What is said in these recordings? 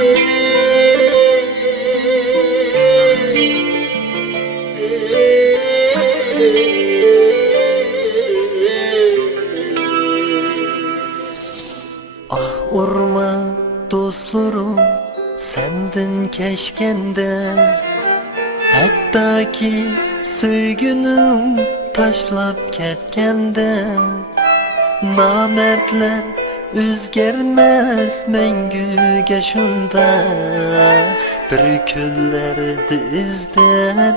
Ah urma dostlarım senden keşkende, hatta ki söygünüm taşlap ketgende. Namertler üzgermez mengüge şunda, bir küllerdi izler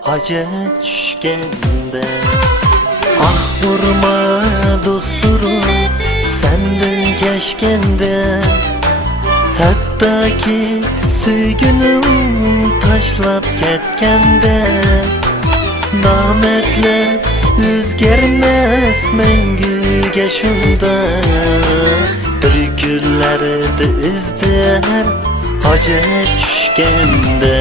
hacet düşgende. Ah vurma dostlarım senden keşkende, hatta ki söygünüm taşlap ketgende. Namertler üzgermez mengüge şunda, bir küllerdi izler hacet düşgende.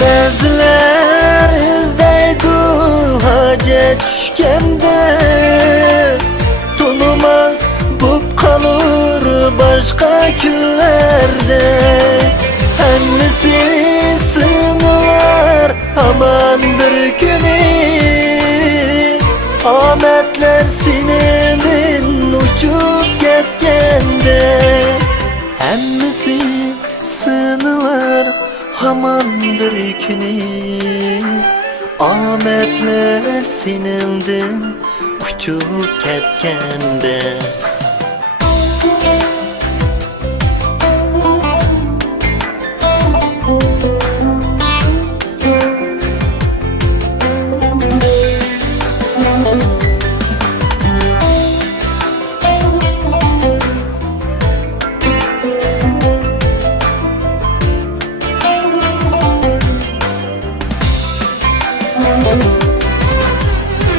Bezler izdeydu hacet düşgende, tunumaz bup kalır başka küllerde. Hemmisi sınılar aman bir günü, ametler sininin uçup ketgende. Hemmisi sınılar aman bir günü, ametler sinindin uçup ketgende.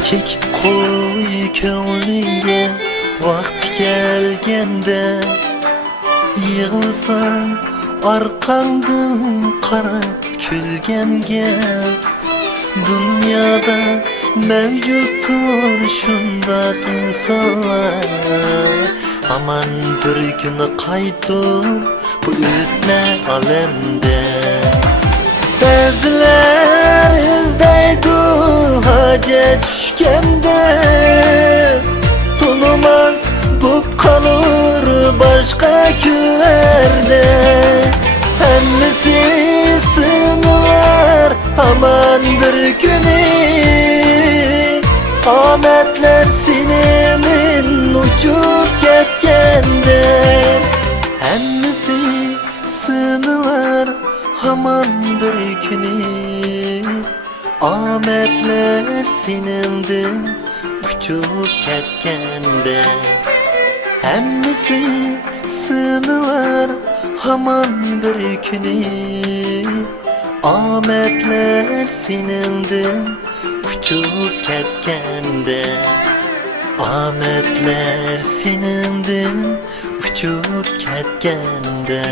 Çek koy köңlüңe vakt kelgende, yığılsan arkandın qarap külgenge. Dünyada mevcuttur şundaq insanlar, aman bir günü qaytıp bu ötme alemde. Bezler izdeydu hacet düşgende, tunumaz bup kalır başka küllerde. Hemmisi sınılar aman bir günü, ametler sininin uçup ketgende. Hemmisi sınılar aman bir günü, ametler sinindin uçup ketgende. Hemmisi sınılar aman bir günü, ametler sinindin uçup ketgende. Ametler sinindin uçup ketgende.